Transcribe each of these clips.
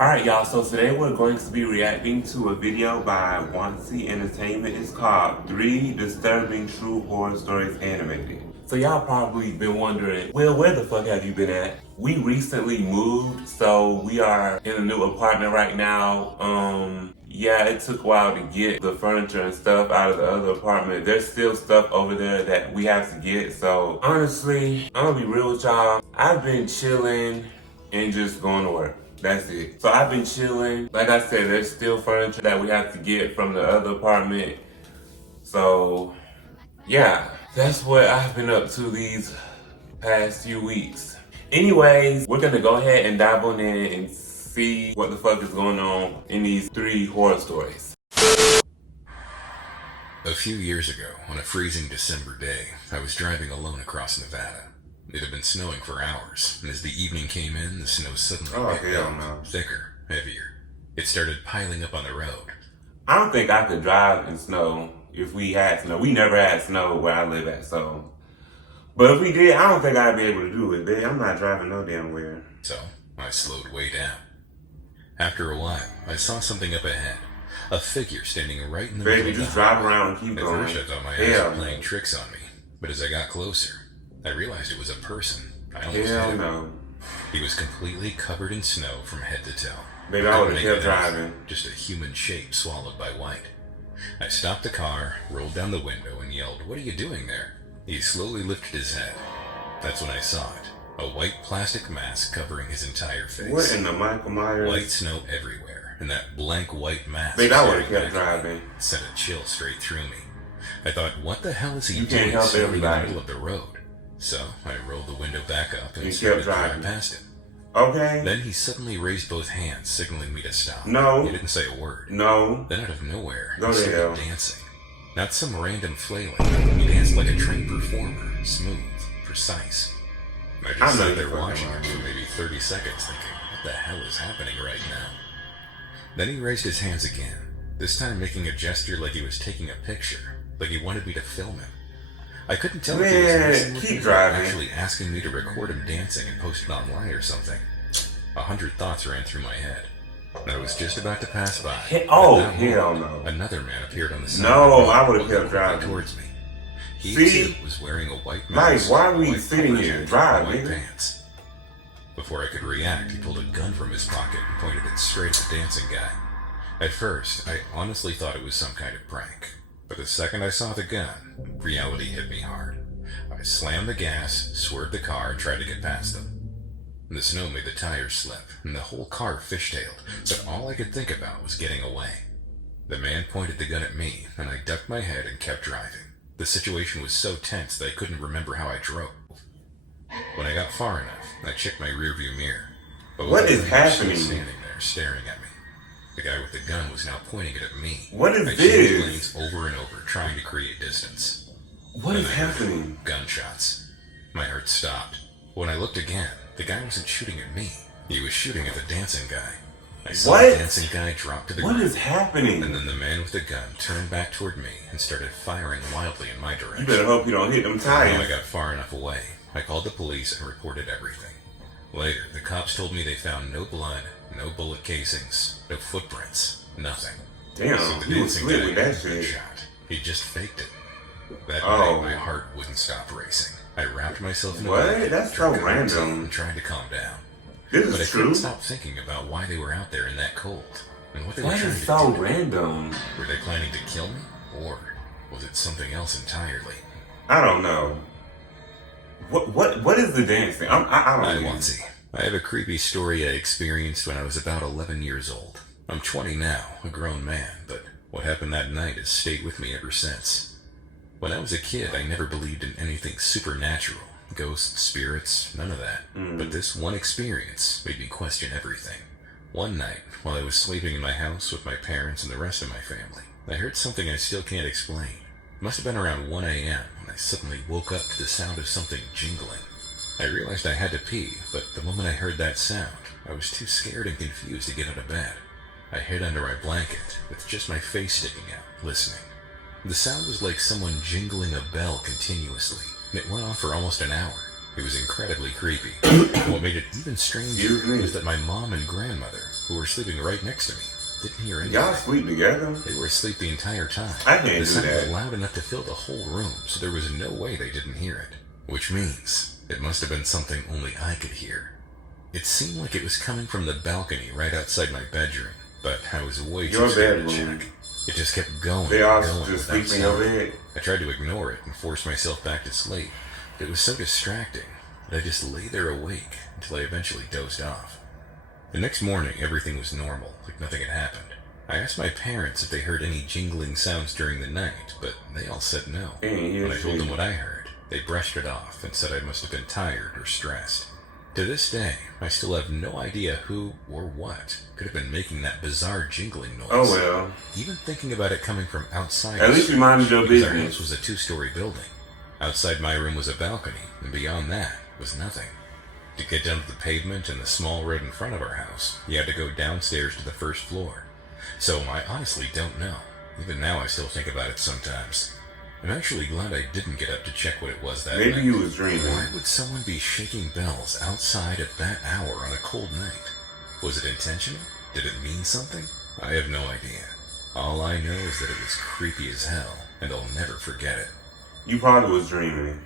Alright y'all, so today we're going to be reacting to a video by Wansi Entertainment. It's called 3 Disturbing True Horror Stories Animated. So y'all probably been wondering, well, where the fuck have you been at? We recently moved, so we are in a new apartment right now. Yeah, it took a while to get the furniture and stuff out of the other apartment. There's still stuff over there that we have to get, so honestly, I'm gonna be real with y'all. I've been chilling and just going to work. That's it. So I've been chilling. Like I said, there's still furniture that we have to get from the other apartment. So yeah, that's what I've been up to these past few weeks. Anyways, we're gonna go ahead and dive on in and see what the fuck is going on in these 3 horror stories. A few years ago, on a freezing December day, I was driving alone across Nevada. It had been snowing for hours, and as the evening came in, the snow suddenly got thicker, heavier. It started piling up on the road. I don't think I could drive in snow if we had snow. We never had snow where I live at, so. But if we did, I don't think I'd be able to do it, babe. I'm not driving no damn where. So, I slowed way down. After a while, I saw something up ahead. A figure standing right in the middle of the Baby, just drive around and keep going. At first, I thought my eyes were playing tricks on me, but as I got closer, I realized it was a person. I almost hit him. He was completely covered in snow from head to toe. Baby, I would have kept driving. Just a human shape swallowed by white. I stopped the car, rolled down the window, and yelled, "What are you doing there?" He slowly lifted his head. That's when I saw it. A white plastic mask covering his entire face. What in the Michael Myers? White snow everywhere, and that blank white mask. Baby, I would have kept driving. Sent a chill straight through me. I thought, what the hell is he doing standing in the middle of the road? So I rolled the window back up and started driving past him. Okay. Then he suddenly raised both hands, signaling me to stop. No. He didn't say a word. No. Then out of nowhere, he started dancing. Not some random flailing. He danced like a trained performer, smooth, precise. I just sat there watching him for maybe 30 seconds thinking, what the hell is happening right now? Then he raised his hands again, this time making a gesture like he was taking a picture, like he wanted me to film him. I couldn't tell if he was keep driving. Actually asking me to record him dancing and post it online or something. 100 thoughts ran through my head. I was just about to pass by. Oh, hell no. Another man appeared on the side. No, I would have kept driving. Towards me. He too was wearing a white mask. Why are we sitting here driving? Pants. Before I could react, he pulled a gun from his pocket and pointed it straight at the dancing guy. At first, I honestly thought it was some kind of prank. But the second I saw the gun, reality hit me hard. I slammed the gas, swerved the car, and tried to get past them. The snow made the tires slip, and the whole car fishtailed, but all I could think about was getting away. The man pointed the gun at me, and I ducked my head and kept driving. The situation was so tense that I couldn't remember how I drove. When I got far enough, I checked my rearview mirror. But what is happening? Standing there, staring at me. The guy with the gun was now pointing it at me. What is I this? changed lanes over and over, trying to create distance. What is happening? Gunshots. My heart stopped. When I looked again, the guy wasn't shooting at me. He was shooting at the dancing guy. I saw the dancing guy drop to the ground. What is happening? And then the man with the gun turned back toward me and started firing wildly in my direction. You better hope you don't hit them tires. When I got far enough away, I called the police and reported everything. Later, the cops told me they found no blood, no bullet casings, no footprints, nothing. Damn, so the you was slick with that shit. Shot. He just faked it. That night, my heart wouldn't stop racing. I wrapped myself in a blanket. That's so random. And tried to calm down. This is but I true. couldn't stop thinking about why they were out there in that cold and what they were trying to do. so random. Were they planning to kill me, or was it something else entirely? I don't know. What is the dancing? I don't know. I have a creepy story I experienced when I was about 11 years old. I'm 20 now, a grown man, but what happened that night has stayed with me ever since. When I was a kid, I never believed in anything supernatural. Ghosts, spirits, none of that. But this one experience made me question everything. One night, while I was sleeping in my house with my parents and the rest of my family, I heard something I still can't explain. It must have been around 1 a.m. when I suddenly woke up to the sound of something jingling. I realized I had to pee, but the moment I heard that sound, I was too scared and confused to get out of bed. I hid under my blanket, with just my face sticking out, listening. The sound was like someone jingling a bell continuously, and it went on for almost an hour. It was incredibly creepy. And what made it even stranger was that my mom and grandmother who were sleeping right next to me, didn't hear anything. Y'all sleep together? They were asleep the entire time. I can't do The sound that. was loud enough to fill the whole room, so there was no way they didn't hear it. Which means it must have been something only I could hear. It seemed like it was coming from the balcony right outside my bedroom, but I was way too scared to check. It just kept going. They all going just without sleep in your sound. bed? I tried to ignore it and force myself back to sleep. It was so distracting that I just lay there awake until I eventually dozed off. The next morning, everything was normal, like nothing had happened. I asked my parents if they heard any jingling sounds during the night, but they all said no. When I told them what I heard, they brushed it off and said I must have been tired or stressed. To this day, I still have no idea who or what could have been making that bizarre jingling noise. Oh well. Even thinking about it coming from outside. At least you minded your because our business. house was a 2-story building. Outside my room was a balcony, and beyond that was nothing. To get down to the pavement and the small road in front of our house, you had to go downstairs to the first floor. So I honestly don't know. Even now I still think about it sometimes. I'm actually glad I didn't get up to check what it was that night. Maybe you was dreaming. Why would someone be shaking bells outside at that hour on a cold night? Was it intentional? Did it mean something? I have no idea. All I know is that it was creepy as hell, and I'll never forget it. You probably was dreaming.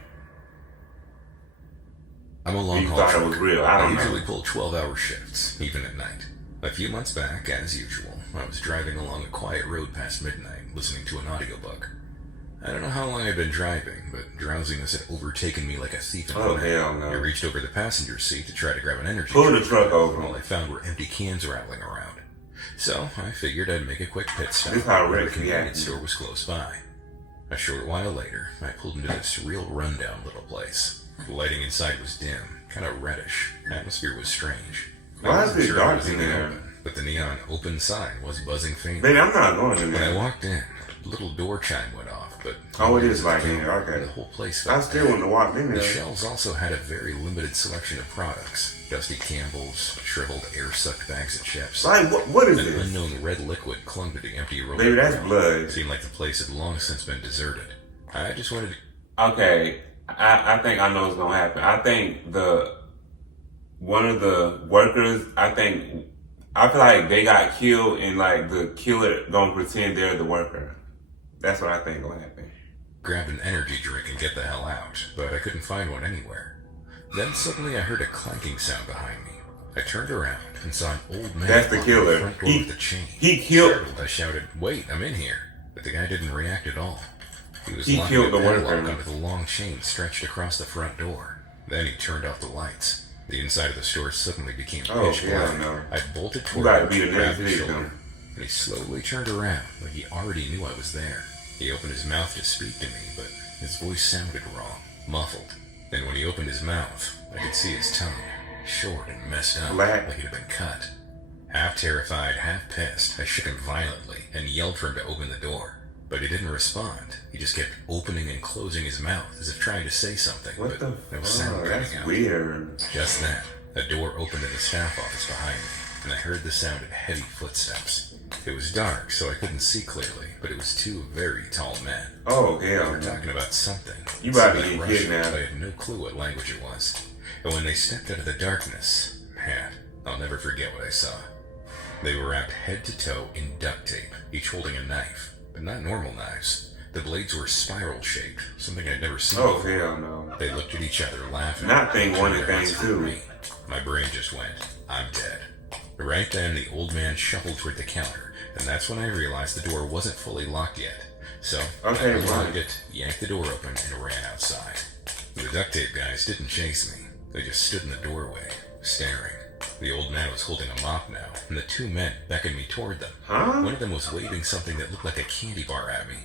I'm a long You haul thought it trucker. was real. I don't know. usually pull 12-hour shifts, even at night. A few months back, as usual, I was driving along a quiet road past midnight, listening to an audiobook. I don't know how long I'd been driving, but drowsiness had overtaken me like a thief in the Oh, night. hell no. I reached over the passenger seat to try to grab an energy Pull the drink. truck over. All I found were empty cans rattling around. So I figured I'd make a quick pit stop. This how where the Rex convenience reacted. store was close by. A short while later, I pulled into this real rundown little place. The lighting inside was dim, kind of reddish. The atmosphere was strange. I Why is wasn't it sure dark was in even there? open, but the neon open sign was buzzing faintly. Baby, I'm not going in When I there. walked in, a little door chime went off, but Oh, it is like in there. Okay. the whole place I felt still dead. want to walk in The there. shelves also had a very limited selection of products. Dusty Campbell's, shriveled air-sucked bags of chips. Like, what is An this? unknown red liquid clung to the empty roll. Baby, that's of blood. It seemed like the place had long since been deserted. I just wanted to... Okay, I think I know what's gonna happen. I think one of the workers, I feel like they got killed and like the killer gonna pretend they're the worker. That's what I think gonna happen. Grabbed an energy drink and get the hell out, but I couldn't find one anywhere. Then suddenly I heard a clanking sound behind me. I turned around and saw an old man. That's the walking killer. The front door with a chain. He killed. Startled, I shouted, "Wait, I'm in here!" But the guy didn't react at all. He locking killed a the padlock worker. onto the long chain stretched across the front door. Then he turned off the lights. The inside of the store suddenly became Oh, pitch hell black. no. I bolted You toward gotta him be the and next grabbed his victim. shoulder, and he slowly turned around like he already knew I was there. He opened his mouth to speak to me, but his voice sounded wrong, muffled. Then when he opened his mouth, I could see his tongue, short and messed up, Black. like it had been cut. Half terrified, half pissed, I shook him violently and yelled for him to open the door. But he didn't respond. He just kept opening and closing his mouth as if trying to say something, What but the no sound fuck? coming That's out. weird. Just then, a door opened in the staff office behind me, and I heard the sound of heavy footsteps. It was dark, so I couldn't see clearly, but it was two very tall men. Oh, They hell were no. talking about something. You about to It seemed get like Russian, kidnapped. but I had no clue what language it was. And when they stepped out of the darkness, man, I'll never forget what I saw. They were wrapped head to toe in duct tape, each holding a knife, but not normal knives. The blades were spiral-shaped, something I'd never seen Oh, before. hell no. They looked at each other, laughing. Not thing one and Turned thing around two. to me. My brain just went, I'm dead. Right then, the old man shuffled toward the counter, and that's when I realized the door wasn't fully locked yet. So, Okay, I unlocked right. it, yanked the door open, and ran outside. The duct tape guys didn't chase me. They just stood in the doorway, staring. The old man was holding a mop now, and the two men beckoned me toward them. Huh? One of them was waving something that looked like a candy bar at me.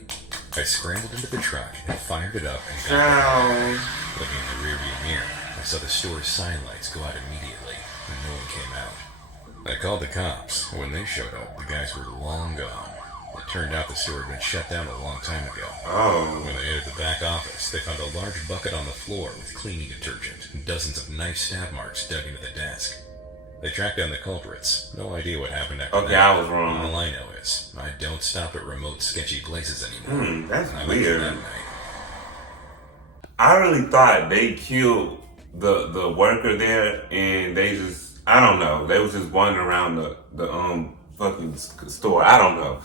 I scrambled into the truck and fired it up and got Ow. Looking in the rearview mirror, I saw the store's sign lights go out immediately, and no one came out. I called the cops, and when they showed up, the guys were long gone. It turned out the store had been shut down a long time ago. Oh. When they entered the back office, they found a large bucket on the floor with cleaning detergent and dozens of knife stab marks dug into the desk. They tracked down the culprits. No idea what happened after Okay, that. I was wrong. All I know is I don't stop at remote, sketchy places anymore. That's And I went there weird. that night. I really thought they killed the worker there, and they just I don't know. They was just wandering around the fucking store. I don't know.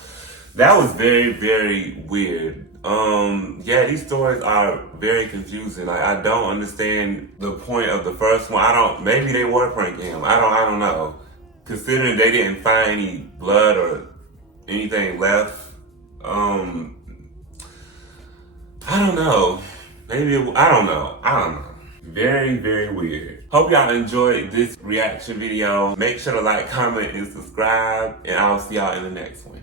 That was very, very weird. Yeah, these stories are very confusing. Like, I don't understand the point of the first one. Maybe they were pranking him. I don't know. Considering they didn't find any blood or anything left. I don't know. I don't know. Very, very weird. Hope y'all enjoyed this reaction video. Make sure to like, comment, and subscribe. And I'll see y'all in the next one.